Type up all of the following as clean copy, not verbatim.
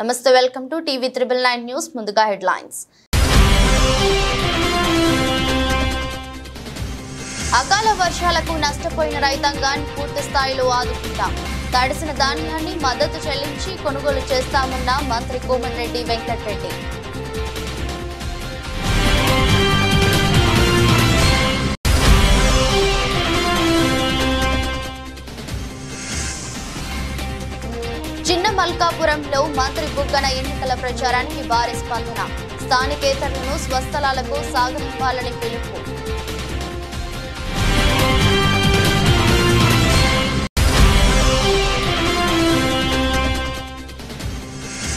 నమస్తే, welcome to TV 999 news. ముందుగా headlines. అకాల వర్షాలకు నష్టపోయిన రైతాంగాన్ని పూర్తి స్థాయిలో ఆదుకుంటాం. తడిసిన ధాన్యాన్ని మద్దతు చెల్లించి కొనుగోలు చేస్తామన్న మంత్రి కోమటిరెడ్డి వెంకటరెడ్డి. చిన్న మల్కాపురంలో మంత్రి బుగ్గన ఎన్నికల ప్రచారానికి భారీ స్పందన. స్థానికేతరులను స్వస్థలాలకు సాగనివ్వాలని పిలుపు.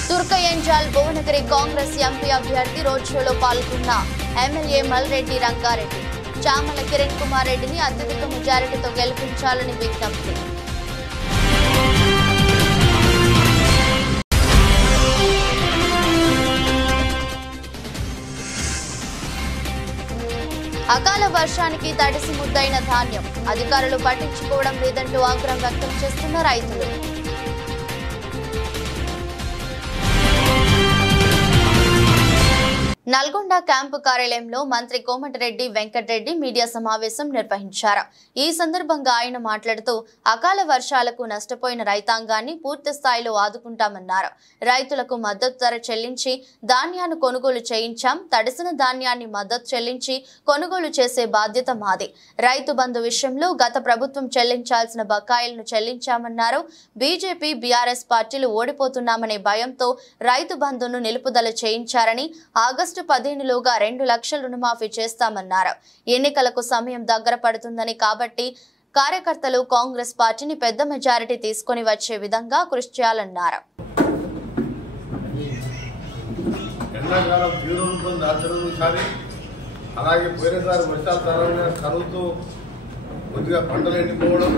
తుర్కయంజాల్ భువనగిరి కాంగ్రెస్ ఎంపీ అభ్యర్థి రోడ్ షోలో పాల్గొన్న ఎమ్మెల్యే మల్రెడ్డి రంగారెడ్డి. చామల కిరణ్ కుమార్ రెడ్డిని అత్యధిక మెజారిటీతో గెలిపించాలని విజ్ఞప్తి. అకాల వర్షానికి తడిసి ముద్దైన ధాన్యం అధికారులు పట్టించుకోవడం లేదంటూ ఆగ్రహం వ్యక్తం చేస్తున్న రైతులు. నల్గొండ క్యాంపు కార్యాలయంలో మంత్రి కోమటిరెడ్డి వెంకటరెడ్డి మీడియా సమావేశం నిర్వహించారు. ఈ సందర్భంగా ఆయన మాట్లాడుతూ అకాల వర్షాలకు నష్టపోయిన రైతాంగాన్ని పూర్తి స్థాయిలో ఆదుకుంటామన్నారు. రైతులకు మద్దతు ధర చెల్లించి ధాన్యాన్ని కొనుగోలు చేయించాం. తడిసిన ధాన్యాన్ని మద్దతు చెల్లించి కొనుగోలు చేసే బాధ్యత మాది. రైతు బంధు విషయంలో గత ప్రభుత్వం చెల్లించాల్సిన బకాయిలను చెల్లించామన్నారు. బీజేపీ బీఆర్ఎస్ పార్టీలు ఓడిపోతున్నామనే భయంతో రైతు బంధును నిలుపుదల చేయించారని, ఆగస్టు 15లోగా 2 లక్షల రుణమాఫీ చేస్తామన్నారు. ఎన్నికలకు సమయం దగ్గర పడుతుందని కాబట్టి కార్యకర్తలు కాంగ్రెస్ పార్టీని పెద్ద మెజారిటీ తీసుకొని వచ్చే విధంగా కృషి చేయాలన్నారు. అలాగే పోయినసారి వర్షాల కారణంగా కరువుతో కొద్దిగా పంటలు ఎండిపోవడం,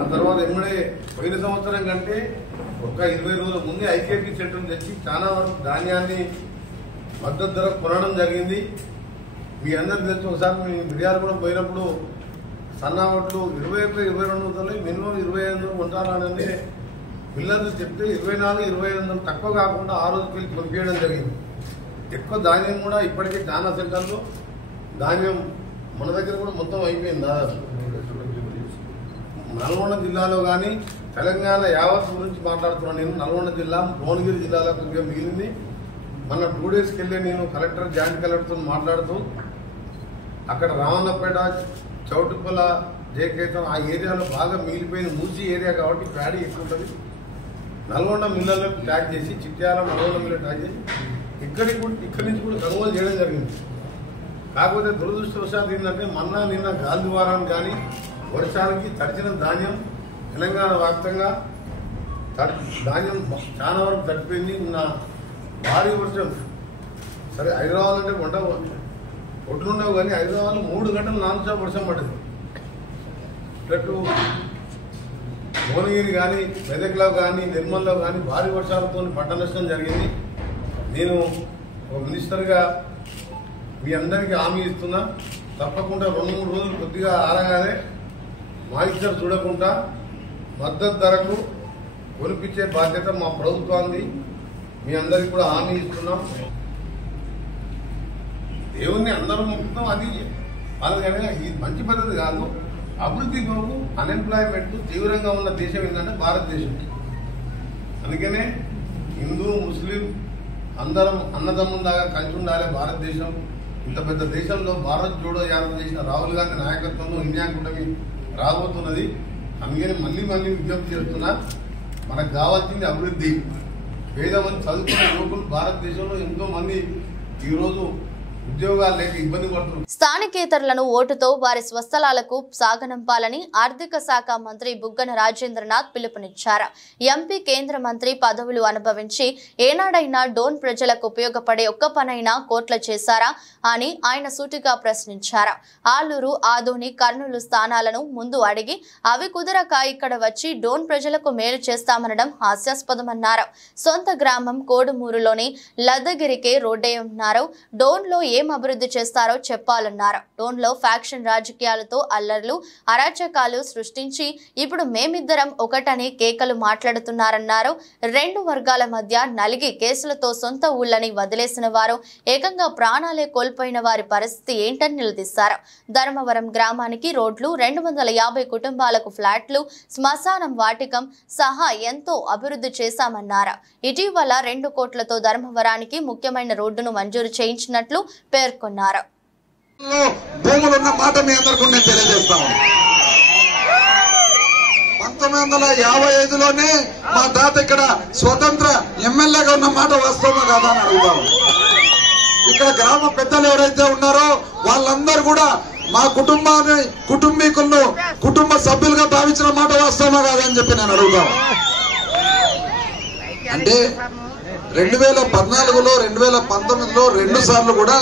ఆ తర్వాత ఎమ్మడే పోయిన సంవత్సరం కంటే ఒక 20 రోజుల ముందే ఐకేపీ సెంటర్ తెచ్చి చాలా వరకు ధాన్యాన్ని మద్దతు ధర కొనడం జరిగింది. మీ అందరికీ తెలిసి ఒకసారి మీ మిర్యాలు కూడా పోయినప్పుడు సన్నావట్లు 21-22 మినిమం 25 ఉంటారని పిల్లలు చెప్తే 24-25 తక్కువ కాకుండా ఆ రోజుకి వెళ్ళి పంపించడం జరిగింది. ఎక్కువ ధాన్యం కూడా ఇప్పటికే చాలా సెంటర్లో ధాన్యం మన దగ్గర కూడా మొత్తం అయిపోయింది. నల్గొండ జిల్లాలో కానీ తెలంగాణ యావత్ గురించి మాట్లాడుతున్నాను. నేను నల్గొండ జిల్లా భువనగిరి జిల్లాలో కొద్దిగా మిగిలింది. మన 2 డేస్కి వెళ్ళి నేను జాయింట్ కలెక్టర్తో మాట్లాడుతూ అక్కడ రావణపేట, చౌటుప్పల, జయకేతం ఆ ఏరియాలో బాగా మిగిలిపోయిన మూసి ఏరియా కాబట్టి ప్యాడీ ఎక్కువ ఉంటుంది. నల్గొండ మిల్లర్లో ట్యాక్ చేసి చిట్యాల నల్గొండ మిల్ల ట్యాక్ చేసి ఇక్కడి నుంచి కూడా కొనుగోలు చేయడం జరిగింది. కాకపోతే దురదృష్టవశాత్తు ఏంటంటే నిన్న గాలి ద్వారాన్ని కానీ వర్షానికి తడిచిన ధాన్యం తెలంగాణ వ్యాప్తంగా ధాన్యం చాలా వరకు తడిపోయింది. నిన్న భారీ వర్షం. సరే హైదరాబాద్ అంటే ఒడ్లున్నావు కానీ హైదరాబాద్లో 3 గంటలు నాన్ స్టాప్ వర్షం పడింది. ఇట్లట్టు భువనగిరి కానీ, మెదక్లో కానీ, నిర్మల్లో కానీ భారీ వర్షాలతో పంట నష్టం జరిగింది. నేను ఒక మినిస్టర్గా మీ అందరికీ హామీ ఇస్తున్నా, తప్పకుండా 2-3 రోజులు కొద్దిగా ఆరగానే మాయిశ్చర్ చూడకుండా మద్దతు ధరకు కొనిపించే బాధ్యత మా ప్రభుత్వాన్ని మీ అందరికీ కూడా హామీ ఇస్తున్నాం. దేవుణ్ణి అందరూ మొత్తం అది అలాగే ఇది మంచి పద్ధతి కాదు. అభివృద్ధి కొరకు అన్ఎంప్లాయ్మెంట్ తీవ్రంగా ఉన్న దేశం ఏంటంటే భారతదేశం. అందుకనే హిందూ, ముస్లిం అందరం అన్నదమ్ములాగా కలిసి ఉండాలి. భారతదేశం ఇంత పెద్ద దేశంలో భారత్ జోడో యాత్ర చేసిన రాహుల్ గాంధీ నాయకత్వంలో ఇండియా కూటమి రాబోతున్నది. అందుకని మళ్ళీ విజ్ఞప్తి చేస్తున్నా, మనకు కావాల్సింది అభివృద్ధి. పేదమంది చదువుకున్న యువకులు భారతదేశంలో ఎంతో మంది ఈరోజు ఉద్యోగాలు లేక ఇబ్బంది పడుతున్నారు. స్థానికేతరులను ఓటుతో వారి స్వస్థలాలకు సాగనంపాలని ఆర్థిక శాఖ మంత్రి బుగ్గన రాజేంద్రనాథ్ పిలుపునిచ్చారు. ఎంపీ, కేంద్ర మంత్రి పదవులు అనుభవించి ఏనాడైనా డోన్ ప్రజలకు ఉపయోగపడే ఒక్క పనైనా కోట్ల చేశారా అని ఆయన సూటిగా ప్రశ్నించారు. ఆలూరు, ఆదోని, కర్నూలు స్థానాలను ముందు అడిగి అవి కుదరక ఇక్కడ వచ్చి డోన్ ప్రజలకు మేలు చేస్తామనడం హాస్యాస్పదమన్నారు. సొంత గ్రామం కోడుమూరులోని లద్దగిరికే రోడ్డే ఉన్నారు. డోన్లో ఏం అభివృద్ధి చేస్తారో చెప్పాలన్నారు. టోన్లో ఫ్యాక్షన్ రాజకీయాలతో అల్లర్లు అరాచకాలు సృష్టించి ఇప్పుడు మేమిద్దరం ఒకటని కేకలు మాట్లాడుతున్నారన్నారు. రెండు వర్గాల మధ్య నలిగి కేసులతో సొంత ఊళ్ళని వదిలేసిన వారు ఏకంగా ప్రాణాలే కోల్పోయిన వారి పరిస్థితి ఏంటని నిలదీశారు. ధర్మవరం గ్రామానికి రోడ్లు, 250 కుటుంబాలకు ఫ్లాట్లు, శ్మశానం, వాటికం సహా ఎంతో అభివృద్ధి చేశామన్నారు. ఇటీవల 2 కోట్లతో ధర్మవరానికి ముఖ్యమైన రోడ్డును మంజూరు చేయించినట్లు పేర్కొన్నారు. భూములున్న మాట మీ అందరికీ నేను తెలియజేస్తాను. 1955లోనే మా తాత ఇక్కడ స్వతంత్ర ఎమ్మెల్యేగా ఉన్న మాట వాస్తవమా కాదా అని అడుగుతాము. ఇక్కడ గ్రామ పెద్దలు ఎవరైతే ఉన్నారో వాళ్ళందరూ కూడా మా కుటుంబీకులను కుటుంబ సభ్యులుగా భావించిన మాట వాస్తవమా కాదా అని చెప్పి నేను అడుగుతాను. అంటే 2014లో 2019లో 2 సార్లు కూడా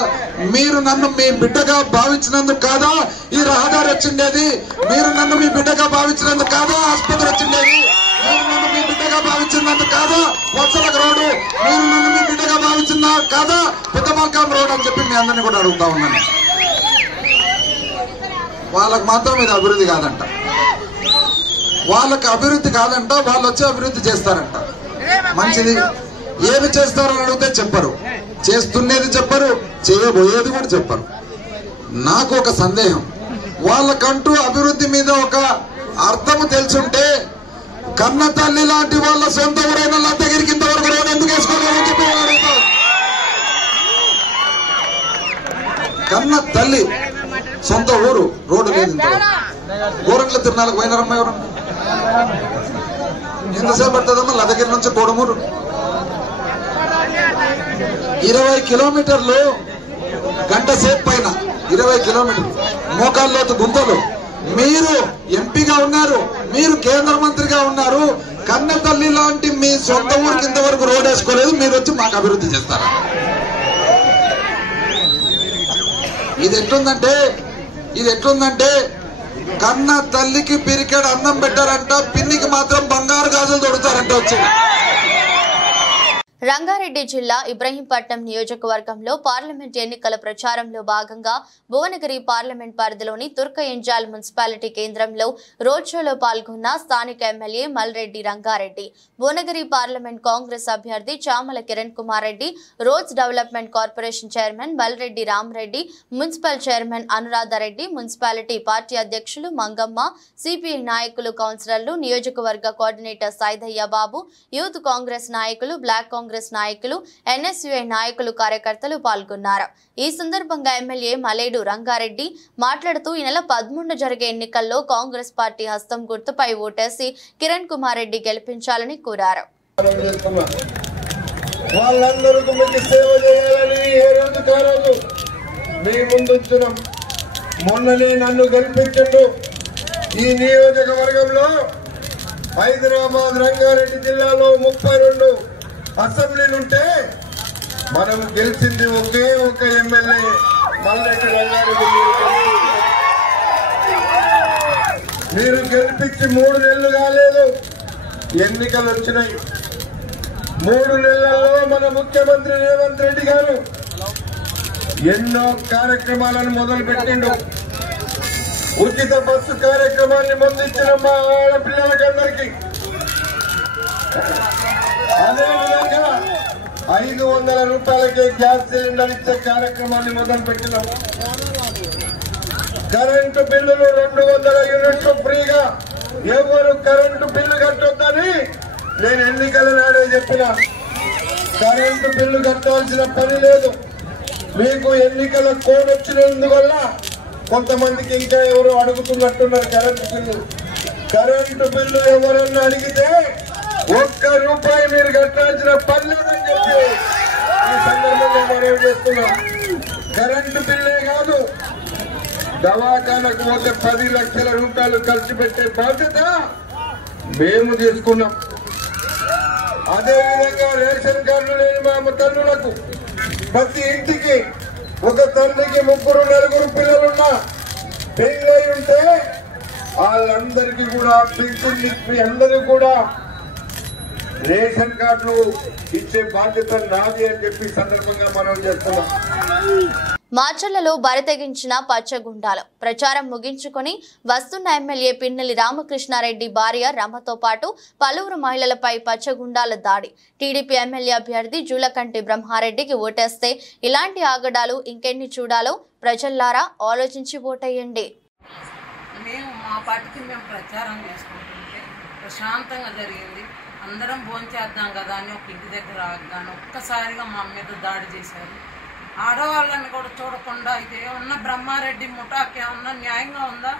మీరు నన్ను మీ బిడ్డగా భావించినందుకు కాదా ఈ రహదారి వచ్చిండేది, మీరు నన్ను మీ బిడ్డగా భావించినందుకు కాదా ఆసుపత్రి వచ్చిండేది, మీరు నన్ను మీ బిడ్డగా భావించినందుకు కాదా వత్సలక రోడ్డు, మీరు నన్ను మీ బిడ్డగా భావించిన కాదా పెద్దమల్కాం రోడ్ అని చెప్పి మీ అందరినీ కూడా అడుగుతా ఉన్నాను. వాళ్ళకు మాత్రం ఇది అభివృద్ధి కాదంట, వాళ్ళకి అభివృద్ధి కాదంట, వాళ్ళు వచ్చి అభివృద్ధి చేస్తారంట. మంచిది, ఏమి చేస్తారని అడిగితే చెప్పరు, చేస్తున్నది చెప్పరు, చేయబోయేది కూడా చెప్పరు. నాకు ఒక సందేహం, వాళ్ళకంటూ అభివృద్ధి మీద ఒక అర్థము తెలుసుంటే కన్న తల్లి లాంటి వాళ్ళ సొంత ఊరైన లద్దగిరికి ఇంతవరకు రోడ్డు ఎందుకు వేసుకోవాలని చెప్పి అడుగుతారు. కన్న తల్లి సొంత ఊరు రోడ్డు లేదు ఇంతవరకు. గోరంట్ల తిరునాళ్ళకు పోయినారమ్మా ఎవరు? ఎంతసేపు పడుతుందమ్మా లద్దగిరి నుంచి కోడుమూరు? 20 కిలోమీటర్లు గంట సేపు పైన, 20 కిలోమీటర్లు మోకాల్లోతు గుంతలు. మీరు ఎంపీగా ఉన్నారు, మీరు కేంద్ర మంత్రిగా ఉన్నారు, కన్న తల్లి లాంటి మీ సొంత ఊరికి ఇంతవరకు రోడ్ వేసుకోలేదు, మీరు వచ్చి మాకు అభివృద్ధి చేస్తారా? ఇది ఎట్లుందంటే కన్న తల్లికి పిరికెడు అన్నం పెట్టారంట, పిన్నికి మాత్రం బంగారు గాజులు తొడుతారంట వచ్చి. రంగారెడ్డి జిల్లా ఇబ్రహీంపట్నం నియోజకవర్గంలో పార్లమెంట్ ఎన్నికల ప్రచారంలో భాగంగా భువనగిరి పార్లమెంట్ పరిధిలోని తుర్కయంజాల్ మున్సిపాలిటీ కేంద్రంలో రోడ్ షోలో పాల్గొన్న స్థానిక ఎమ్మెల్యే మల్రెడ్డి రంగారెడ్డి, భువనగిరి పార్లమెంట్ కాంగ్రెస్ అభ్యర్థి Chamala Kiran Kumar Reddy, roads development corporation chairman Malreddy Ramareddy, municipal chairman Anuradhareddy, municipality party అధ్యక్షులు మంగమ్మ, సిపిఐ నాయకులు, కౌన్సిలర్లు, నియోజకవర్గ కోఆర్డినేటర్ సైదయ్య బాబు, యూత్ కాంగ్రెస్ నాయకులు, బ్లాక్ కాంగ్రెస్ నాయకులు, ఎన్ఎస్యుఐ నాయకులు, కార్యకర్తలు పాల్గొన్నారు. ఈ సందర్భంగా ఎమ్మెల్యే మలేడు రంగారెడ్డి మాట్లాడుతూ ఈ నెల 13 జరిగే ఎన్నికల్లో కాంగ్రెస్ పార్టీ హస్తం గుర్తుపై ఓటేసి కిరణ్ కుమార్ రెడ్డి గెలిపించాలని కోరారు. మొన్ననే నన్ను గెలిపించండు. ఈ నియోజకవర్గంలో హైదరాబాద్ రంగారెడ్డి జిల్లాలో 32 అసెంబ్లీలుంటే మనం గెలిచింది ఒకే ఒక ఎమ్మెల్యే మల్రెడ్డి రంగారెడ్డి. మీరు గెలిపించి 3 నెలలు కాలేదు, ఎన్నికలు వచ్చినాయి. 3 నెలల్లో మన ముఖ్యమంత్రి రేవంత్ రెడ్డి గారు ఎన్నో కార్యక్రమాలను మొదలు పెట్టిండు. ఉచిత బస్సు కార్యక్రమాన్ని ముందించిన మా ఆడపిల్లలకందరికీ, అదేవిధంగా 500 రూపాయలకే గ్యాస్ సిలిండర్ ఇచ్చే కార్యక్రమాన్ని మొదలు పెట్టినాం. కరెంటు బిల్లులు 200 యూనిట్లు ఫ్రీగా, ఎవరు కరెంటు బిల్లు కట్టొద్దని నేను ఎన్నికల నాడే చెప్పిన. కరెంటు బిల్లు కట్టాల్సిన పని లేదు. మీకు ఎన్నికల కోడ్ వచ్చినందువల్ల కొంతమందికి ఇంకా ఎవరు అడుగుతున్నట్టున్నారు కరెంటు బిల్లు ఎవరన్నా అడిగితే 1 రూపాయి మీరు కట్టాల్సిన పని లేదని చెప్పి ఈ సందర్భంగా మనం చేస్తున్నాం. కరెంటు బిల్లే కాదు, దవాఖానకు పోతే 10 లక్షల రూపాయలు ఖర్చు పెట్టే బాధ్యత మేము తీసుకున్నాం. అదేవిధంగా రేషన్ కార్డు లేని మా తల్లులకు ప్రతి ఇంటికి ఒక తల్లికి 3 4 పిల్లలున్నా పెళ్ళై ఉంటే వాళ్ళందరికీ కూడా పింఛన్ ఇచ్చి అందరూ కూడా రేషన్ కార్డులు ఇచ్చే బాధ్యత నాది అని చెప్పి సందర్భంగా మనం చేస్తున్నాం. మార్చర్లలో బరితెగించిన పచ్చగుండాలు ప్రచారం ముగించుకొని వస్తున్న ఎమ్మెల్యే పిన్నెల్లి రామకృష్ణారెడ్డి భార్య రమతో పాటు పలువురు మహిళలపై పచ్చగుండాల దాడి. టీడీపీ ఎమ్మెల్యే అభ్యర్థి జూలకంటి బ్రహ్మారెడ్డికి ఓటేస్తే ఇలాంటి ఆగడాలు ఇంకెన్ని చూడాలో ప్రజల్లారా ఆలోచించి ఓటేయండి. మేము మా పార్టీకి మేము ప్రచారం చేసుకుంటుంటే ప్రశాంతంగా జరిగింది. అందరం భోంచేద్దాం కదా అని ఒక ఇంటి దగ్గర ఆగాను. ఒక్కసారిగా మా మీద దాడి చేశారు. ఆడవాళ్ళని కూడా చూడకుండా ఇది ఏమన్నా బ్రహ్మారెడ్డి ముఠాకి ఏమన్నా న్యాయంగా ఉందా?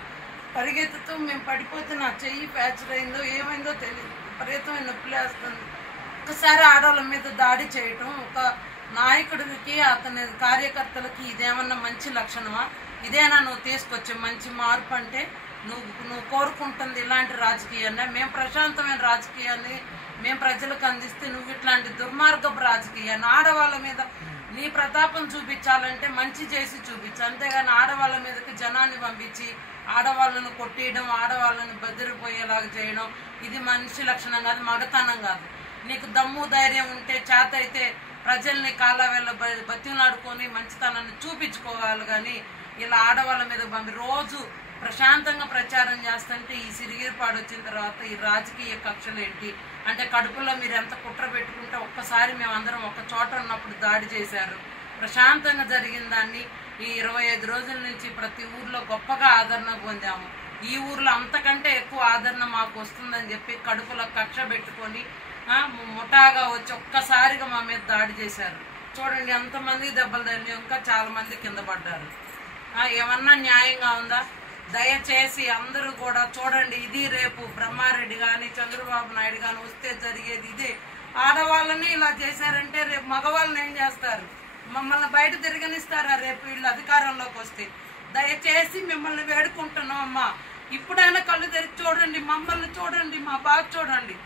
పరిగెత్తుతూ మేము పడిపోతే నా చెయ్యి ఫ్రాక్చర్ అయిందో ఏమైందో తెలియదు. విపరీతమైన నొప్పి లేస్తుంది. ఒక్కసారి ఆడవాళ్ళ మీద దాడి చేయటం ఒక నాయకుడికి అతని కార్యకర్తలకి ఇదేమన్నా మంచి లక్షణమా? ఇదేనా నువ్వు తీసుకొచ్చే మంచి మార్పు అంటే? నువ్వు కోరుకుంటుంది ఇలాంటి రాజకీయాన్ని? మేము ప్రశాంతమైన రాజకీయాన్ని మేము ప్రజలకు అందిస్తే నువ్వు ఇట్లాంటి దుర్మార్గపు రాజకీయాన్ని ఆడవాళ్ళ మీద నీ ప్రతాపం చూపించాలంటే మంచి చేసి చూపించు. అంతేగాని ఆడవాళ్ళ మీదకి జనాన్ని పంపించి ఆడవాళ్ళను కొట్టేయడం, ఆడవాళ్ళని బెదిరిపోయేలాగా చేయడం ఇది మనిషి లక్షణం కాదు, మగతనం కాదు. నీకు దమ్ము ధైర్యం ఉంటే చేత అయితే ప్రజల్ని కాళ్ళవేళ్ళ బతిలాడుకొని మంచితనాన్ని చూపించుకోవాలి. కానీ ఇలా ఆడవాళ్ళ మీద పంపి రోజు ప్రశాంతంగా ప్రచారం చేస్తుంటే ఈ సిరిగిరిపాడు వచ్చిన తర్వాత ఈ రాజకీయ కక్షలు ఏంటి అంటే కడుపులో మీరు ఎంత కుట్ర పెట్టుకుంటే ఒక్కసారి మేమందరం ఒక చోట ఉన్నప్పుడు దాడి చేశారు. ప్రశాంతంగా జరిగిన దాన్ని ఈ 25 రోజుల నుంచి ప్రతి ఊర్లో గొప్పగా ఆదరణ పొందాము. ఈ ఊర్లో అంతకంటే ఎక్కువ ఆదరణ మాకు వస్తుందని చెప్పి కడుపులో కక్ష పెట్టుకొని ముఠాగా వచ్చి ఒక్కసారిగా మా మీద దాడి చేశారు. చూడండి ఎంతమంది దెబ్బలు తగిలి ఇంకా చాలా మంది కింద పడ్డారు. ఏమన్నా న్యాయంగా ఉందా? దయచేసి అందరూ కూడా చూడండి. ఇది రేపు బ్రహ్మారెడ్డి కానీ చంద్రబాబు నాయుడు కానీ వస్తే జరిగేది ఇదే. ఆడవాళ్ళని ఇలా చేశారంటే రేపు మగవాళ్ళని ఏం చేస్తారు? మమ్మల్ని బయట తిరగనిస్తారా రేపు వీళ్ళు అధికారంలోకి వస్తే? దయచేసి మిమ్మల్ని వేడుకుంటున్నాం అమ్మా, ఇప్పుడైనా కళ్ళు తెరిచి చూడండి, మమ్మల్ని చూడండి, మా బాధ చూడండి.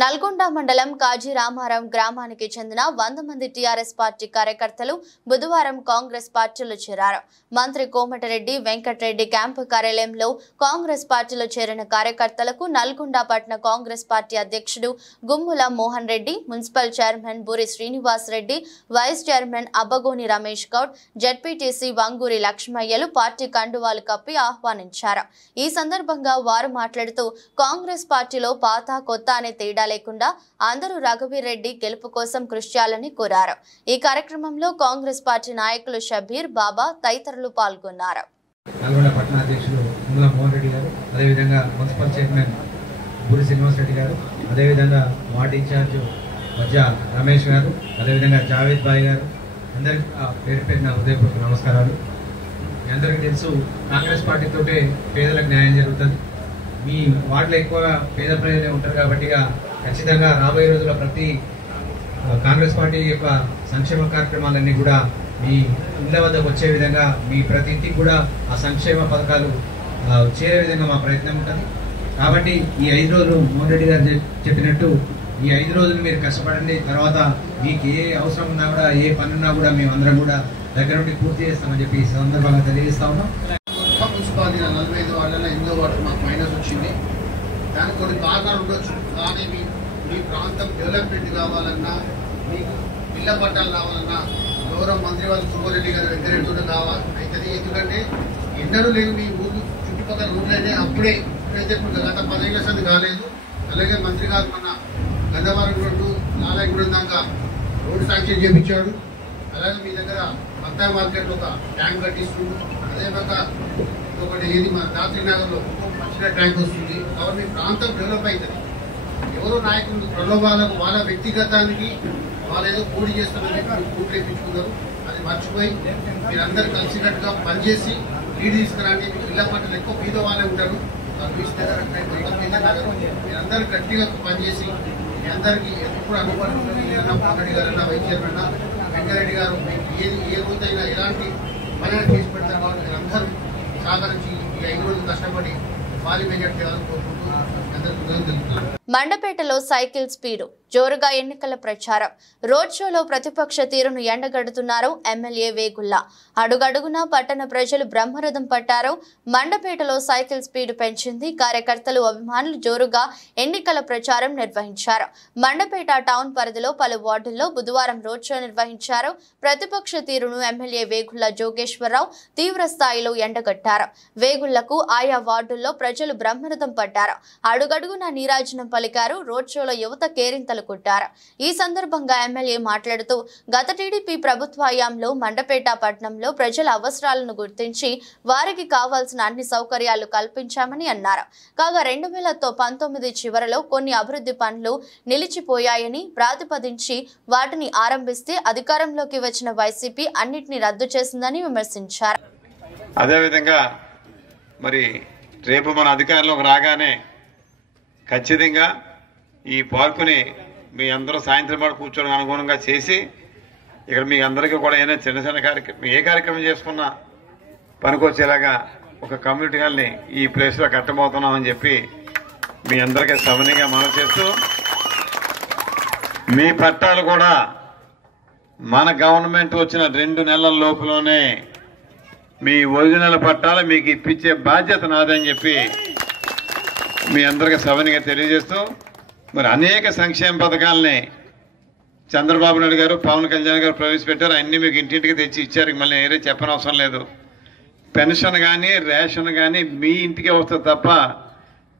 నల్గొండ మండలం కాజీ రామారం గ్రామానికి చెందిన 100 మంది టీఆర్ఎస్ పార్టీ కార్యకర్తలు బుధవారం కాంగ్రెస్ పార్టీలో చేరారు. మంత్రి కోమటిరెడ్డి వెంకటరెడ్డి క్యాంపు కార్యాలయంలో కాంగ్రెస్ పార్టీలో చేరిన కార్యకర్తలకు నల్గొండ పట్టణ కాంగ్రెస్ పార్టీ అధ్యక్షుడు Gummula Mohan Reddy, municipal chairman Boori Srinivas Reddy, vice chairman Abbagoni Ramesh Goud, ZPTC Vanguri లక్ష్మయ్యలు పార్టీ కండువాలు కప్పి ఆహ్వానించారు. ఈ సందర్భంగా వారు మాట్లాడుతూ కాంగ్రెస్ పార్టీలో పాత కొత్త అనే తేడా లేకుండా అందరూ రఘువీర్ రెడ్డి గెలుపు కోసం కృషి చేయాలని కోరారు. ఈ కార్యక్రమంలో కాంగ్రెస్ పార్టీ నాయకులు షబీర్, బాబా తదితరులు పాల్గొన్నారు. నల్గొండ పట్టణ అధ్యక్షులు గుమ్ముల మోహన్ రెడ్డి గారు, అదేవిధంగా మున్సిపల్ చైర్మన్ బూరి శ్రీనివాస్ రెడ్డి గారు, అదేవిధంగా వార్డు ఇన్ఛార్జ్ వజ్జా రమేష్ గారు, అదేవిధంగా జావేద్ బాయ్ గారు, అందరికీ పేరు పేరున హృదయపూర్వక నమస్కారాలు. మీ అందరికీ తెలుసు కాంగ్రెస్ పార్టీతోటే పేదలకు న్యాయం జరుగుతుంది. మీ వార్డులో ఎక్కువగా పేద ప్రజలే ఉంటారు కాబట్టి ఖచ్చితంగా రాబోయే రోజుల్లో ప్రతి కాంగ్రెస్ పార్టీ యొక్క సంక్షేమ కార్యక్రమాలన్నీ కూడా మీ ఇళ్ల వద్దకు వచ్చే విధంగా మీ ప్రతి ఇంటికి కూడా ఆ సంక్షేమ పథకాలు చేరే విధంగా మా ప్రయత్నం ఉంటుంది. కాబట్టి ఈ 5 రోజులు మోహన్ రెడ్డి గారు చెప్పినట్టు ఈ 5 రోజులు మీరు కష్టపడండి. తర్వాత మీకు ఏ అవసరం ఉన్నా కూడా ఏ పని ఉన్నా కూడా మేము అందరం కూడా దగ్గర నుండి పూర్తి చేస్తామని చెప్పి ఈ సందర్భంగా తెలియజేస్తా ఉన్నాం. మున్సిపాలిటీ 45 వార్డులలో 8వ వార్డు మాకు మైనస్ వచ్చింది. దానికి కొన్ని కారణాలు ఉండొచ్చు. కానీ మీ ప్రాంతం డెవలప్మెంట్ కావాలన్నా, మీకు ఇళ్ల పట్టాలు కావాలన్నా గౌరవ మంత్రి వాళ్ళు సుబ్బారెడ్డి గారు వెంకరెడ్డి కావాలి అవుతుంది. ఎందుకంటే ఎన్నడూ లేదు మీ ఊరు చుట్టుపక్కల ఊళ్ళైతే అప్పుడే గత 10 ఏళ్ళ సంది కాలేదు. అలాగే మంత్రి గారు మన గంధవరం రోడ్డు నారాయణగూడెం దాకా రోడ్డు శాంక్షన్ చేయించాడు. అలాగే మీ దగ్గర బత్తాయి మార్కెట్ ఒక ట్యాంక్ కట్టిస్తుంది. అదేవిధంగా ఒకటి ఏది మన రాత్రి నగర్లో మంచిగా ట్యాంక్ వస్తుంది. కాబట్టి మీ ప్రాంతం డెవలప్ అవుతుంది. ఎవరో నాయకులు ప్రలోభాలకు వాళ్ళ వ్యక్తిగతానికి వాళ్ళు ఏదో పోటీ చేస్తామని కూట్లు వేయించుకున్నారు. అది మర్చిపోయి మీరందరూ కలిసికట్టుగా పనిచేసి లీడ్ తీసుకురండి. ఇళ్ల పట్టలు ఎక్కువ మీద వాళ్ళే ఉంటారు. మీరందరూ గట్టిగా పనిచేసి మీ అందరికీ ఎప్పుడు అందుబాటులో రెడ్డి గారన్నా, వైస్ చైర్మన్ వెంకరెడ్డి గారు ఏ రోజైనా ఎలాంటి పని చేసి పెడతారు. కాబట్టి మీరందరూ సహకరించి ఈ 5 రోజులు కష్టపడి భారీ మెజార్టీ చేయాలని కోరుకుంటూ అందరికీ తెలుపుతున్నాను. మండపేటలో సైకిల్ స్పీడు జోరుగా ఎన్నికల ప్రచారం. రోడ్ షోలో ప్రతిపక్ష తీరును ఎండగడుతున్నారు ఎమ్మెల్యే వేగుళ్ల. అడుగడుగునా పట్టణ ప్రజలు బ్రహ్మరథం పట్టారు. మండపేటలో సైకిల్ స్పీడ్ పెంచింది. కార్యకర్తలు, అభిమానులు జోరుగా ఎన్నికల ప్రచారం నిర్వహించారు. మండపేట టౌన్ పరిధిలో పలు వార్డుల్లో బుధవారం రోడ్ షో నిర్వహించారు. ప్రతిపక్ష తీరును ఎమ్మెల్యే వేగుళ్ల జోగేశ్వరరావు తీవ్ర స్థాయిలో ఎండగట్టారు. వేగుళ్లకు ఆయా వార్డుల్లో ప్రజలు బ్రహ్మరథం పట్టారు. అడుగడుగునా నీరాజనం పలికారు. రోడ్ షోలో యువత కేరింతలు కొట్టారు. ఈ సందర్భంగా ఎమ్మెల్యే మాట్లాడుతూ గత టీడీపీ ప్రభుత్వ హయాంలో మండపేట పట్టణంలో ప్రజల అవసరాలను గుర్తించి వారికి కావాల్సిన అన్ని సౌకర్యాలు కల్పించామని అన్నారు. కాగా 2019 చివరలో కొన్ని అభివృద్ధి పనులు నిలిచిపోయాయని ప్రతిపాదించి వాటిని ఆరంభిస్తే అధికారంలోకి వచ్చిన వైసీపీ అన్నిటినీ రద్దు చేసిందని విమర్శించారు. అదేవిధంగా మరి రేపు మన అధికారంలోకి రాగానే ఖచ్చితంగా ఈ పార్కుని మీ అందరూ సాయంత్రం పాటు కూర్చోడానికి అనుగుణంగా చేసి ఇక్కడ మీ అందరికీ కూడా ఏదైనా చిన్న చిన్న కార్యక్రమం ఏ కార్యక్రమం చేసుకున్నా పనికొచ్చేలాగా ఒక కమ్యూనిటీ హాల్ని ఈ ప్లేస్లో కట్టబోతున్నామని చెప్పి మీ అందరికీ సవినీయంగా మనవి చేస్తూ మీ పట్టాలు కూడా మన గవర్నమెంట్ వచ్చిన 2 నెలల లోపులోనే మీ ఒరిజినల్ పట్టాలు మీకు ఇప్పించే బాధ్యత నాదని చెప్పి మీ అందరికీ సవినీయంగా తెలియజేస్తూ మరి అనేక సంక్షేమ పథకాలని చంద్రబాబు నాయుడు గారు, పవన్ కళ్యాణ్ గారు ప్రవేశపెట్టారు. అన్ని మీకు ఇంటింటికి తెచ్చి ఇచ్చారు. మళ్ళీ ఏరే చెప్పనవసరం లేదు. పెన్షన్ కానీ రేషన్ కానీ మీ ఇంటికే వస్తుంది తప్ప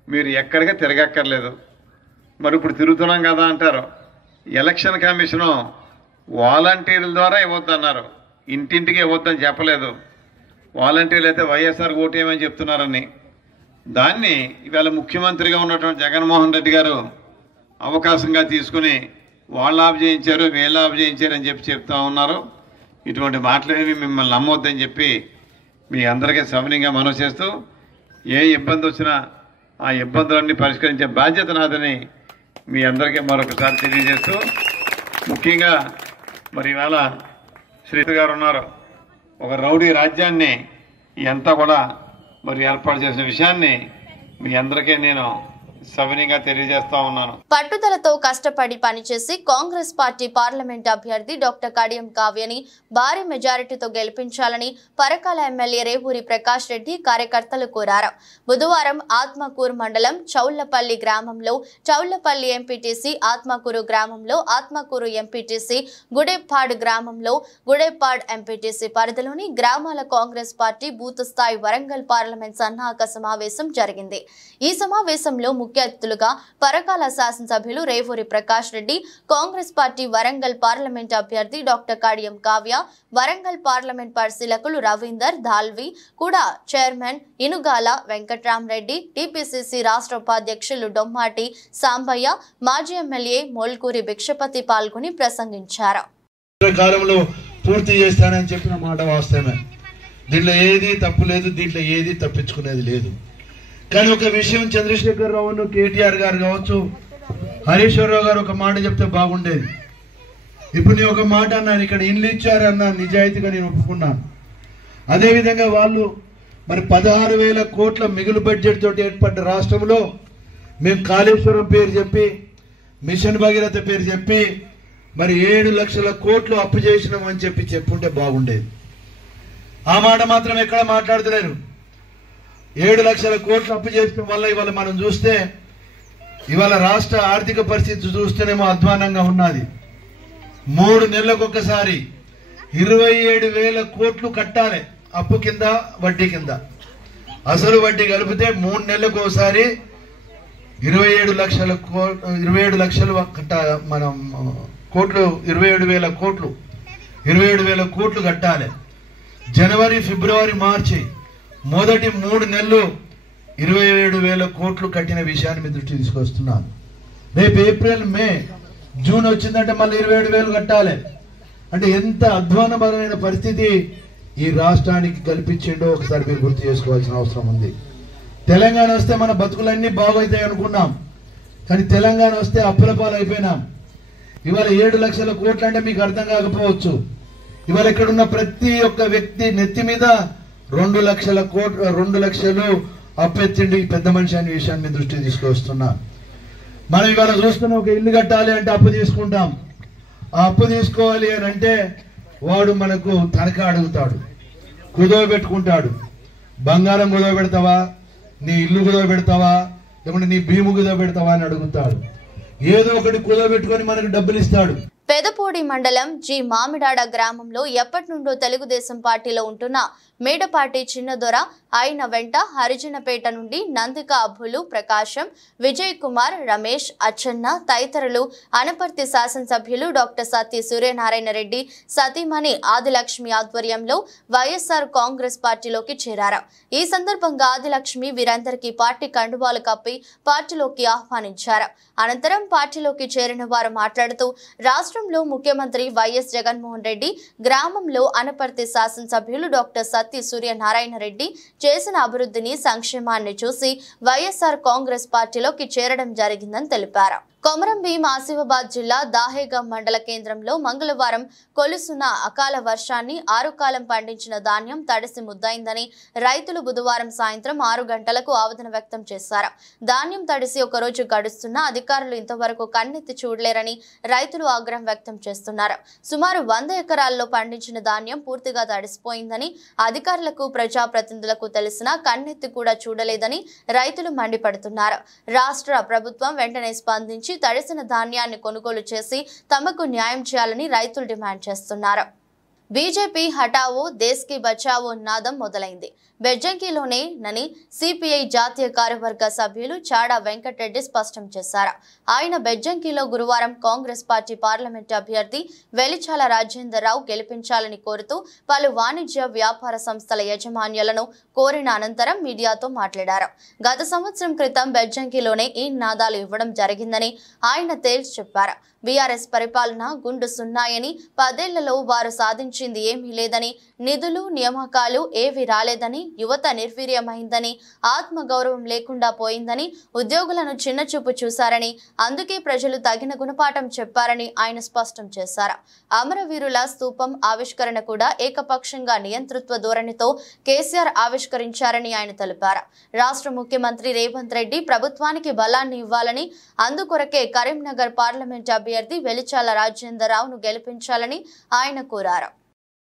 మీరు ఎక్కడికి తిరగక్కర్లేదు. మరి ఇప్పుడు తిరుగుతున్నాం కదా అంటారు. ఎలక్షన్ కమిషను వాలంటీర్ల ద్వారా ఇవ్వద్దన్నారు. ఇంటింటికి ఇవ్వద్దని చెప్పలేదు. వాలంటీర్లు అయితే వైఎస్ఆర్ ఓటేయమని చెప్తున్నారని దాన్ని ఇవాళ ముఖ్యమంత్రిగా ఉన్నటువంటి జగన్మోహన్ రెడ్డి గారు అవకాశంగా తీసుకుని వాళ్ళు ఆఫ్ చేయించారు, వీళ్ళు ఆఫ్ చేయించారు అని చెప్పి చెప్తా ఉన్నారు. ఇటువంటి మాటలేమి మిమ్మల్ని నమ్మొద్దని చెప్పి మీ అందరికీ సవినీయంగా మనవి చేస్తూ ఏ ఇబ్బంది వచ్చినా ఆ ఇబ్బందులన్నీ పరిష్కరించే బాధ్యత నాదని మీ అందరికీ మరొకసారి తెలియజేస్తూ ముఖ్యంగా మరి ఇవాళ శ్రీధర్ గారు ఉన్నారు. ఒక రౌడీ రాజ్యాన్ని అంతా కూడా మరి ఏర్పాటు చేసిన విషయాన్ని మీ అందరికీ నేను సవినీయంగా తెలియజేస్తా ఉన్నాను. పట్టుదలతో కష్టపడి పనిచేసి కాంగ్రెస్ పార్టీ పార్లమెంట్ అభ్యర్థి డాక్టర్ కడియం కావ్యని భారీ మెజారిటీతో గెలిపించాలని పరకాల ఎమ్మెల్యే రేవూరి ప్రకాష్ రెడ్డి కార్యకర్తలు కోరారు. బుధవారం ఆత్మకూరు మండలం చౌళ్లపల్లి గ్రామంలో చౌళ్లపల్లి ఎంపీటీసీ, ఆత్మకూరు గ్రామంలో ఆత్మకూరు ఎంపీటీసీ, గుడేపాడ్ గ్రామంలో గుడేపాడ్ ఎంపీటీసీ పరిధిలోని గ్రామాల కాంగ్రెస్ పార్టీ బూత్ స్థాయి వరంగల్ పార్లమెంట్ సన్నాహక సమావేశం జరిగింది. ఈ సమావేశంలో ముఖ్య అతిథులుగా పరకాల శాసనసభ్యులు రేవూరి ప్రకాష్ రెడ్డి, కాంగ్రెస్ పార్టీ వరంగల్ పార్లమెంట్ అభ్యర్థి డాక్టర్ కడియం కావ్య, వరంగల్ పార్లమెంట్ పరిశీలకులు రవీందర్ ధాల్వి, కూడా చైర్మన్ ఇనుగాల వెంకట్రామరెడ్డి, టీపీసీసీ రాష్ట్ర ఉపాధ్యక్షులు డొమ్మాటి సాంబయ్య, మాజీ ఎమ్మెల్యే మోల్కూరి భిక్షపతి పాల్గొని ప్రసంగించారు. కాలంలో పూర్తి చేస్తానని చెప్పిన మాట వాస్తవమే. దీంట్లో ఏది తప్పు లేదు, దీంట్లో ఏది తప్పించుకునేది లేదు. కానీ ఒక విషయం చంద్రశేఖర్ రావును, కేటీఆర్ గారు కావచ్చు, హరీశ్వరరావు గారు ఒక మాట చెప్తే బాగుండేది. ఇప్పుడు నేను ఒక మాట అన్నాను, ఇక్కడ ఇండ్లు ఇచ్చారన్న నిజాయితీగా నేను ఒప్పుకున్నాను. అదేవిధంగా వాళ్ళు మరి 16,000 కోట్ల మిగులు బడ్జెట్ తోటి ఏర్పడ్డ రాష్ట్రంలో మేము కాళేశ్వరం పేరు చెప్పి, మిషన్ భగీరథ పేరు చెప్పి మరి 7 లక్షల కోట్లు అప్పు చేసినామని చెప్పి చెప్పుంటే బాగుండేది. ఆ మాట మాత్రం ఎక్కడ మాట్లాడతలేరు. 7 లక్షల కోట్లు అప్పు చేయడం వల్ల ఇవాళ మనం చూస్తే ఇవాళ రాష్ట్ర ఆర్థిక పరిస్థితి చూస్తేనేమో అధ్వానంగా ఉన్నది. 3 నెలలకు ఒకసారి 27,000 కోట్లు కట్టాలి అప్పు కింద, వడ్డీ కింద. అసలు వడ్డీ కలిపితే 3 నెలలకు ఒకసారి 27 లక్షలు కట్టాలి. మనం కోట్లు 27,000 కోట్లు 27,000 కోట్లు కట్టాలి. జనవరి, ఫిబ్రవరి, మార్చి మొదటి 3 నెలలు 27,000 కోట్లు కట్టిన విషయాన్ని మీ దృష్టి తీసుకొస్తున్నాను. రేపు ఏప్రిల్, మే, జూన్ వచ్చిందంటే మళ్ళీ 27,000 కట్టాలి. అంటే ఎంత అధ్వానపరమైన పరిస్థితి ఈ రాష్ట్రానికి కల్పించిండో ఒకసారి మీరు గుర్తు చేసుకోవాల్సిన అవసరం ఉంది. తెలంగాణ వస్తే మన బతుకులన్నీ బాగవుతాయి అనుకున్నాం, కానీ తెలంగాణ వస్తే అప్పుల పాలు అయిపోయినాం. ఇవాళ 7 లక్షల కోట్లు అంటే మీకు అర్థం కాకపోవచ్చు. ఇవాళ ఇక్కడున్న ప్రతి ఒక్క వ్యక్తి నెత్తి మీద 2 లక్షల కోట్లు 2 లక్షలు అప్పెత్తిండి పెద్ద మనిషి అనే విషయాన్ని దృష్టికి తీసుకొస్తున్నా. మనం ఇవాళ చూస్తున్న ఒక ఇల్లు కట్టాలి అంటే అప్పు తీసుకుంటాం. ఆ అప్పు తీసుకోవాలి అని అంటే వాడు మనకు తనఖా అడుగుతాడు, కుదవ పెట్టుకుంటాడు. బంగారం కుదవ పెడతావా, నీ ఇల్లు కుదవ పెడతావా, లేకుంటే నీ భీము కుదవ పెడతావా అని అడుగుతాడు. ఏదో ఒకటి కుదవ పెట్టుకొని మనకు డబ్బులు ఇస్తాడు. పెదపూడి మండలం జి మామిడాడ గ్రామంలో ఎప్పటి నుండో తెలుగుదేశం పార్టీలో ఉంటున్న మేడపాటి చిన్నదొర ఆయన వెంట హరిజనపేట నుండి నందిక అబ్బులు, ప్రకాశం, విజయ్ కుమార్, రమేష్, అచ్చన్న తదితరులు అనపర్తి శాసనసభ్యులు డాక్టర్ సత్తి సూర్యనారాయణ రెడ్డి సతీమణి ఆదిలక్ష్మి ఆధ్వర్యంలో వైఎస్ఆర్ కాంగ్రెస్ పార్టీలోకి చేరారు. ఈ సందర్భంగా ఆదిలక్ష్మి వీరందరికీ పార్టీ కండువాలు కప్పి పార్టీలోకి ఆహ్వానించారు. అనంతరం పార్టీలోకి చేరిన వారు మాట్లాడుతూ రాష్ట్రంలో ముఖ్యమంత్రి వైఎస్ జగన్మోహన్ రెడ్డి గ్రామంలో అనపర్తి శాసనసభ్యులు డాక్టర్ సత్తి సూర్యనారాయణ రెడ్డి చేసిన అభివృద్ధిని, సంక్షేమాన్ని చూసి వైఎస్ఆర్ కాంగ్రెస్ పార్టీలోకి చేరడం జరిగిందని తెలిపారు. కొమరంభీం ఆసిఫాబాద్ జిల్లా దాహేగం మండల కేంద్రంలో మంగళవారం కొలుసున్న అకాల వర్షాన్ని 6 కాలం పండించిన ధాన్యం తడిసి ముద్దయిందని రైతులు బుధవారం సాయంత్రం 6 గంటలకు ఆవేదన వ్యక్తం చేశారు. ధాన్యం తడిసి ఒక రోజు గడుస్తున్నా అధికారులు ఇంతవరకు కన్నెత్తి చూడలేరని రైతులు ఆగ్రహం వ్యక్తం చేస్తున్నారు. సుమారు 100 ఎకరాల్లో పండించిన ధాన్యం పూర్తిగా తడిసిపోయిందని, అధికారులకు ప్రజాప్రతినిధులకు తెలిసినా కన్నెత్తి కూడా చూడలేదని రైతులు మండిపడుతున్నారు. రాష్ట్ర ప్రభుత్వం వెంటనే స్పందించి తడిసిన ధాన్యాన్ని కొనుగోలు చేసి తమకు న్యాయం చేయాలని రైతులు డిమాండ్ చేస్తున్నారు. బీజేపీ హటావో దేశ్ కి బచావో నాదం మొదలైంది. బెజ్జంకిలోనే నని సిపిఐ జాతీయ కార్యవర్గ సభ్యులు చాడా వెంకటరెడ్డి స్పష్టం చేశారు. ఆయన బెజ్జంకిలో గురువారం కాంగ్రెస్ పార్టీ పార్లమెంటు అభ్యర్థి వెలిచాల రాజేందర్రావు గెలిపించాలని కోరుతూ పలు వాణిజ్య వ్యాపార సంస్థల యజమాన్యులను కోరిన అనంతరం మీడియాతో మాట్లాడారు. గత సంవత్సరం క్రితం బెజ్జంకిలోనే ఈ నాదాలు ఇవ్వడం జరిగిందని ఆయన తేల్చి చెప్పారు. బీఆర్ఎస్ పరిపాలన గుండు సున్నాయని, 10 ఏళ్లలో వారు సాధించింది ఏమీ లేదని, నిధులు నియామకాలు ఏవి రాలేదని, యువత నిర్వీర్యమైందని, ఆత్మగౌరవం లేకుండా పోయిందని, ఉద్యోగులను చిన్నచూపు చూశారని, అందుకే ప్రజలు తగిన గుణపాఠం చెప్పారని ఆయన స్పష్టం చేశారు. అమరవీరుల స్తూపం ఆవిష్కరణ కూడా ఏకపక్షంగా నియంతృత్వ ధోరణితో కేసీఆర్ ఆవిష్కరించారని ఆయన తెలిపారు. రాష్ట్ర ముఖ్యమంత్రి రేవంత్ రెడ్డి ప్రభుత్వానికి బలాన్ని ఇవ్వాలని, అందుకొరకే కరీంనగర్ పార్లమెంట్ అభ్యర్థి వెలిచాల రాజేందర్రావును గెలిపించాలని ఆయన కోరారు.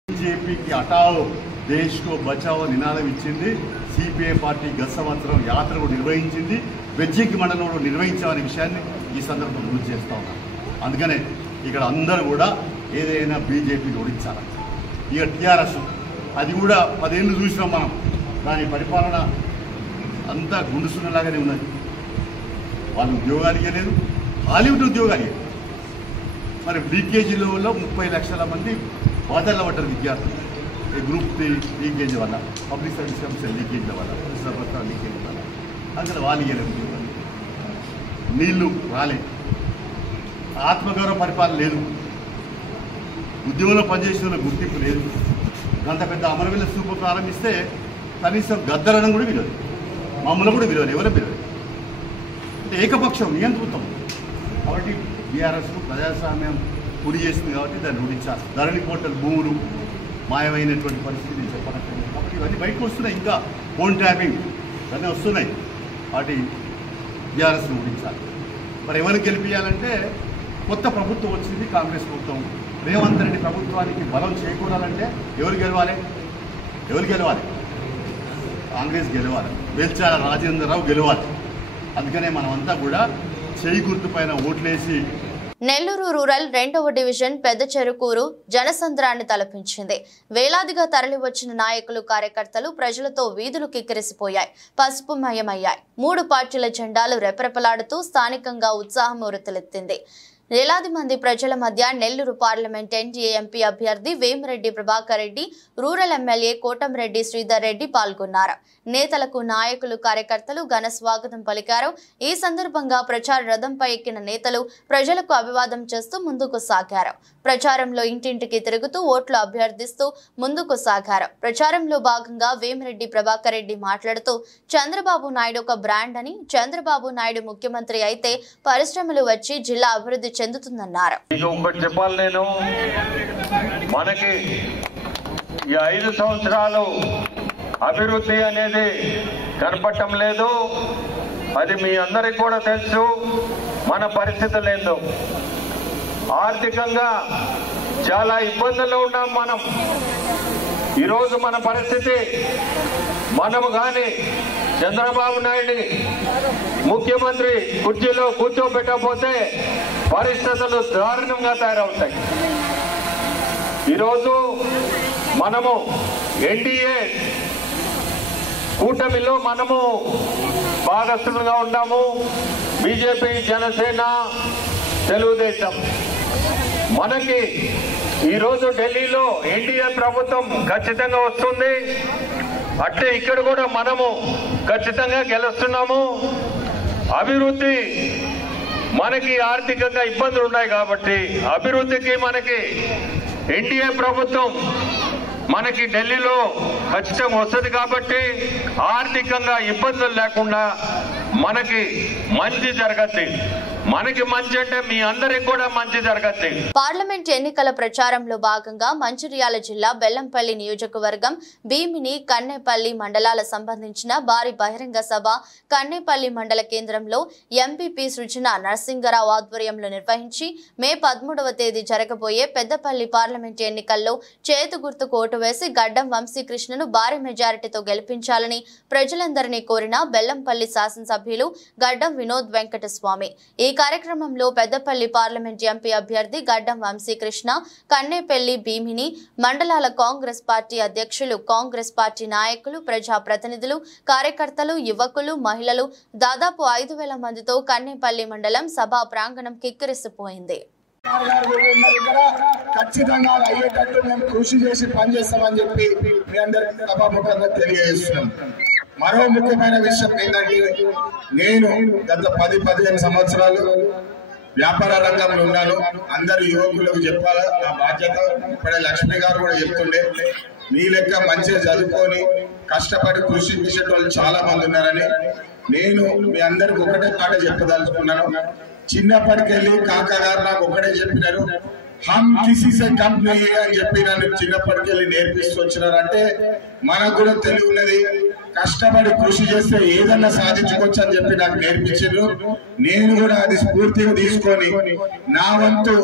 బీజేపీకి హటావో దేశ్ కో బచావో నినాదం ఇచ్చింది. సిపిఐ పార్టీ గత సంవత్సరం యాత్ర కూడా నిర్వహించింది. బెజ్జంకి మండలంలో నిర్వహించామనే విషయాన్ని ఈ సందర్భంగా గుర్తు చేస్తూ ఉన్నాం. అందుకనే ఇక్కడ అందరూ కూడా ఏదైనా బీజేపీని ఓడించాలి. ఇక టీఆర్ఎస్ అది కూడా 10 ఏళ్ళు చూసినాం మనం. దాని పరిపాలన అంతా గుండుసున్నలాగానే ఉన్నది. వాళ్ళు ఉద్యోగాలు ఇవ్వలేదు, హాలీవుడ్ ఉద్యోగాలు ఇవ్వలేదు. మరి లీకేజీలో 30 లక్షల మంది బాధల్లో పడ్డారు విద్యార్థులు. గ్రూప్ 3 లీకేజీ వల్ల, పబ్లిక్ సర్వీస్ కమిషన్ లీకేజీల వల్ల, లీకేజీ వల్ల అసలు వాళ్ళు ఇవ్వలేదు ఉద్యోగాలు. నీళ్లు రాలే, ఆత్మగౌరవ పరిపాలన లేదు, ఉద్యోగంలో పనిచేసిన గుర్తింపు లేదు. అంత పెద్ద అమరవీరుల స్తూపం ప్రారంభిస్తే కనీసం గద్దరడం కూడా విలువదు, మమ్మల్ని కూడా విలువదు, ఎవరో విలువదు. అంటే ఏకపక్షం నియంత్రితం. కాబట్టి బీఆర్ఎస్ ప్రజాస్వామ్యం కుడి చేసింది కాబట్టి దాన్ని ఓడించాలి. ధరణి పోర్టల్ భూములు మాయమైనటువంటి పరిస్థితి నేను చెప్పనట్లేదు. కాబట్టి ఇవన్నీ బయటకు వస్తున్నాయి. ఇంకా ఫోన్ ట్యాపింగ్ ఇవన్నీ వస్తున్నాయి. కాబట్టి బీఆర్ఎస్ని ఓడించాలి. మరి ఎవరికి గెలిపించాలంటే కొత్త ప్రభుత్వం వచ్చింది, కాంగ్రెస్ ప్రభుత్వం. రేవంత్ రెడ్డి ప్రభుత్వానికి బలం చేకూరాలంటే ఎవరు గెలవాలి? కాంగ్రెస్ గెలవాలి. వెలిచాల రాజేందర్రావు గెలవాలి. అందుకనే మనమంతా కూడా చేయి గుర్తు పైన ఓట్లేసి. నెల్లూరు రూరల్ 2వ డివిజన్ పెద్ద చెరుకూరు జనసంద్రాన్ని తలపించింది. వేలాదిగా తరలివచ్చిన నాయకులు, కార్యకర్తలు ప్రజలతో వీధులు కిక్కిరిసిపోయాయి, పసుపుమయమయ్యాయి. 3 పార్టీల జెండాలు రెపరెపలాడుతూ స్థానికంగా ఉత్సాహం ఉరతలెత్తింది. వేలాది మంది ప్రజల మధ్య నెల్లూరు పార్లమెంట్ ఎన్డీఏ ఎంపీ అభ్యర్థి వేమిరెడ్డి ప్రభాకర్ రెడ్డి, రూరల్ ఎమ్మెల్యే కోటంరెడ్డి శ్రీధర్ రెడ్డి పాల్గొన్నారు. నేతలకు, నాయకులు, కార్యకర్తలు ఘన స్వాగతం పలికారు. ఈ సందర్భంగా ప్రచార రథంపై ఎక్కిన నేతలు ప్రజలకు అభివాదం చేస్తూ ముందుకు సాగారు. ప్రచారంలో ఇంటింటికి తిరుగుతూ ఓట్లు అభ్యర్థిస్తూ ముందుకు సాగారు. ప్రచారంలో భాగంగా వేమిరెడ్డి ప్రభాకర్ రెడ్డి మాట్లాడుతూ చంద్రబాబు నాయుడు ఒక బ్రాండ్ అని, చంద్రబాబు నాయుడు ముఖ్యమంత్రి అయితే పరిశ్రమలు వచ్చి జిల్లా అభివృద్ధి చెందుతుందన్నారు. చెప్పాలి నేను, మనకి ఈ 5 సంవత్సరాలు అభివృద్ధి అనేది కనపడటం లేదు. అది మీ అందరికి కూడా తెలుసు మన పరిస్థితులు ఏందో. ఆర్థికంగా చాలా ఇబ్బందుల్లో ఉన్నాం మనం. ఈరోజు మన పరిస్థితి, మనము కానీ చంద్రబాబు నాయుడిని ముఖ్యమంత్రి కుర్చీలో కూర్చోబెట్టకపోతే పరిస్థితులు దారుణంగా తయారవుతాయి. ఈరోజు మనము ఎన్డీఏ కూటమిలో మనము భాగస్థులుగా ఉన్నాము. బీజేపీ, జనసేన, తెలుగుదేశం. మనకి ఈరోజు ఢిల్లీలో ఎన్డీఏ ప్రభుత్వం ఖచ్చితంగా వస్తుంది. అట్లే ఇక్కడ కూడా మనము ఖచ్చితంగా గెలుస్తున్నాము. అభివృద్ధి, మనకి ఆర్థికంగా ఇబ్బందులు ఉన్నాయి కాబట్టి అభివృద్ధికి మనకి ఎన్డీఏ ప్రభుత్వం మనకి ఢిల్లీలో ఖచ్చితంగా వస్తుంది కాబట్టి ఆర్థికంగా ఇబ్బందులు లేకుండా మనకి మంచి జరగద్ది. మనకి మంచి అంటే మీ అందరికి కూడా మంచి జరగద్ది. పార్లమెంట్ ఎన్నికల ప్రచారంలో భాగంగా మంచిర్యాల జిల్లా బెల్లంపల్లి నియోజకవర్గం భీమిని, కన్నేపల్లి మండలాల సంబంధించిన భారీ బహిరంగ సభ కన్నేపల్లి మండల కేంద్రంలో ఎంపీపీ సృజన నరసింగరావు ఆధ్వర్యంలో నిర్వహించి మే 13వ తేదీ జరగబోయే పెద్దపల్లి పార్లమెంట్ ఎన్నికల్లో చేతు గుర్తుకు ఓటు వేసి గడ్డం వంశీకృష్ణను భారీ మెజారిటీతో గెలిపించాలని ప్రజలందరినీ కోరిన బెల్లంపల్లి శాసనసభ్యులు గడ్డం వినోద్ వెంకటస్వామి. ఈ కార్యక్రమంలో పెద్దపల్లి పార్లమెంట్ ఎంపీ అభ్యర్థి గడ్డం వంశీకృష్ణ, కన్నేపల్లి, భీమిని మండలాల కాంగ్రెస్ పార్టీ అధ్యక్షులు, కాంగ్రెస్ పార్టీ నాయకులు, ప్రజాప్రతినిధులు, కార్యకర్తలు, యువకులు, మహిళలు దాదాపు 5,000 మందితో కన్నేపల్లి మండలం సభా ప్రాంగణం కిక్కిరిసిపోయింది. ఖచ్చితంగా అయ్యేటట్టు మేము కృషి చేసి పనిచేస్తామని చెప్పి మీ అందరికీ సభాముఖంగా తెలియజేస్తున్నాం. మరో ముఖ్యమైన విషయం ఏంటంటే, నేను గత 10-15 సంవత్సరాలు వ్యాపార రంగంలో ఉన్నాను. అందరు యువకులకు చెప్పాలా నా బాధ్యత. ఇప్పుడే లక్ష్మి గారు కూడా చెప్తుండే, మీ లెక్క మంచిగా చదువుకొని కష్టపడి కృషి చేసేటోళ్ళు చాలా మంది ఉన్నారని. నేను మీ అందరికి ఒకటే మాట చెప్పదలుచుకున్నాను. చిన్నప్పటికెళ్ళి కాకా గారు నాకు ఒకటే చెప్పినారు, హమ్ కిసి సే కమ్ నహీ అని చెప్పి నన్ను చిన్నప్పటికెళ్ళి నేర్పిస్తూ వచ్చినారు. అంటే మనకు కూడా తెలివి ఉన్నది, కష్టపడి కృషి చేస్తే ఏదన్నా సాధించుకోవచ్చు అని చెప్పి నాకు నేర్పించారు. నేను కూడా అది స్ఫూర్తిగా తీసుకొని నా వంతు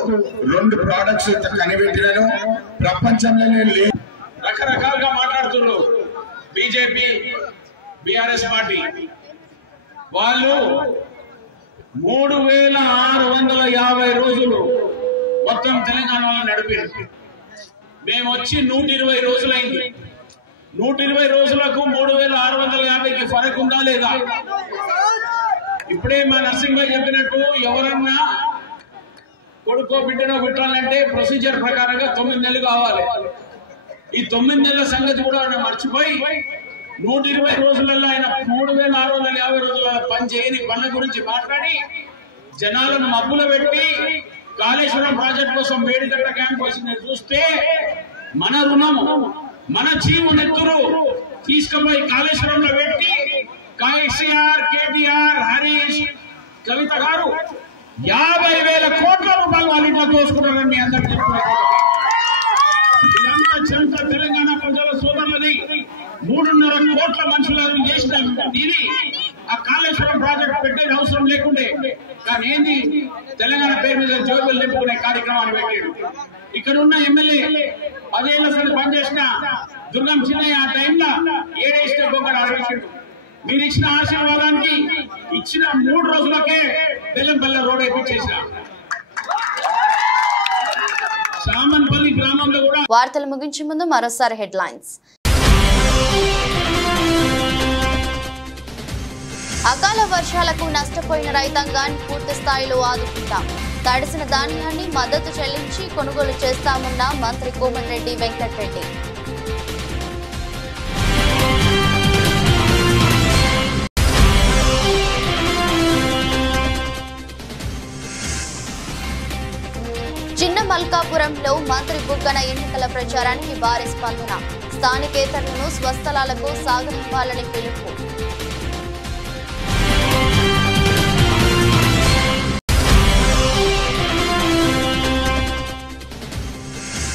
2 ప్రోడక్ట్స్ కనిపెట్టినాను. ప్రపంచంలోనే రకరకాలుగా మాట్లాడుతున్నారు. బీజేపీ, బీఆర్ఎస్ పార్టీ వాళ్ళు 3650 రోజులు మొత్తం తెలంగాణలో నడిపారు. మేము వచ్చి 120 రోజులైంది. 120 రోజులకు 3650కి ఫరక్ ఉందా లేదా? ఇప్పుడే మా నరసింహ చెప్పినట్టు ఎవరన్నా కొడుకో బిడ్డనో పెట్టాలంటే ప్రొసీజర్ ప్రకారంగా 9 నెలలు కావాలి. ఈ 9 నెలల సంగతి కూడా మర్చిపోయి 120 రోజులలో ఆయన 3650 రోజుల పని చేయని పనుల గురించి మాట్లాడి జనాలను మబ్బులు పెట్టి కాళేశ్వరం ప్రాజెక్ట్ కోసం మేడిగడ్డ క్యాంప్ వచ్చింది చూస్తే మన రుణము, మన చీము నెత్తురు తీసుకుపోయి కాళేశ్వరంలో పెట్టి కేసీఆర్, కేటీఆర్, హరీష్, కవిత గారు 50,000 కోట్ల రూపాయలు వాళ్ళ ఇంట్లో దోసుకున్నారని మీ అందరికీ చెప్తున్నారు. ఇదంతా చెంత తెలంగాణ ప్రజల సోదరులది. 3.5 కోట్ల మనుషులను చేసిన ఇది ఆ కాళేశ్వరం ప్రాజెక్ట్ పెట్టేది అవసరం లేకుండే, కానీ ఏంది తెలంగాణ పేరు మీద జోబులు నింపుకునే కార్యక్రమాన్ని పెట్టాడు. ఇక్కడ ఉన్న ఎమ్మెల్యే 10 ఏళ్ల సంది పనిచేసిన దుర్గం చిన్నయ్య ఆ టైంలో 7 స్టెప్ ఒకటి ఆలోచించాడు. మీరు ఇచ్చిన ఆశీర్వాదానికి ఇచ్చిన 3 రోజులకే బెల్లంపల్లి రోడ్ వేయించేసిన సామన్పల్లి గ్రామంలో కూడా. వార్తలు ముగించే ముందు మరోసారి హెడ్లైన్స్. అకాల వర్షాలకు నష్టపోయిన రైతాంగాన్ని పూర్తి స్థాయిలో ఆదుకుంటాం. తడిసిన ధాన్యాన్ని మద్దతు చెల్లించి కొనుగోలు చేస్తామన్న మంత్రి కోమటిరెడ్డి వెంకటరెడ్డి. చిన్న మల్కాపురంలో మంత్రి బుగ్గన ఎన్నికల ప్రచారానికి భారీ స్పందన. స్థానికేతరులను స్వస్థలాలకు సాగనివ్వాలని పిలుపు.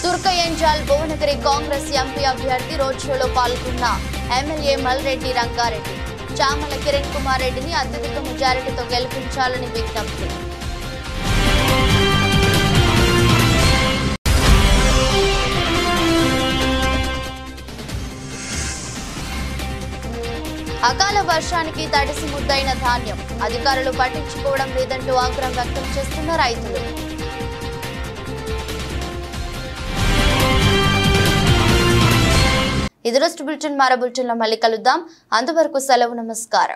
తుర్కయంజాల్ భువనగిరి కాంగ్రెస్ ఎంపీ అభ్యర్థి రోడ్ షోలో పాల్గొన్న ఎమ్మెల్యే మల్రెడ్డి రంగారెడ్డి. చామల కిరణ్ కుమార్ రెడ్డిని అత్యధిక మెజారిటీతో గెలిపించాలని విజ్ఞప్తి. అకాల వర్షానికి తడిసి ముద్దైన ధాన్యం అధికారులు పట్టించుకోవడం లేదంటూ ఆగ్రహం వ్యక్తం చేస్తున్న రైతులు. ఇది రోజు బులెటిన్. మరో బులెటిన్లో మళ్ళీ కలుద్దాం. అంతవరకు సెలవు. నమస్కారం.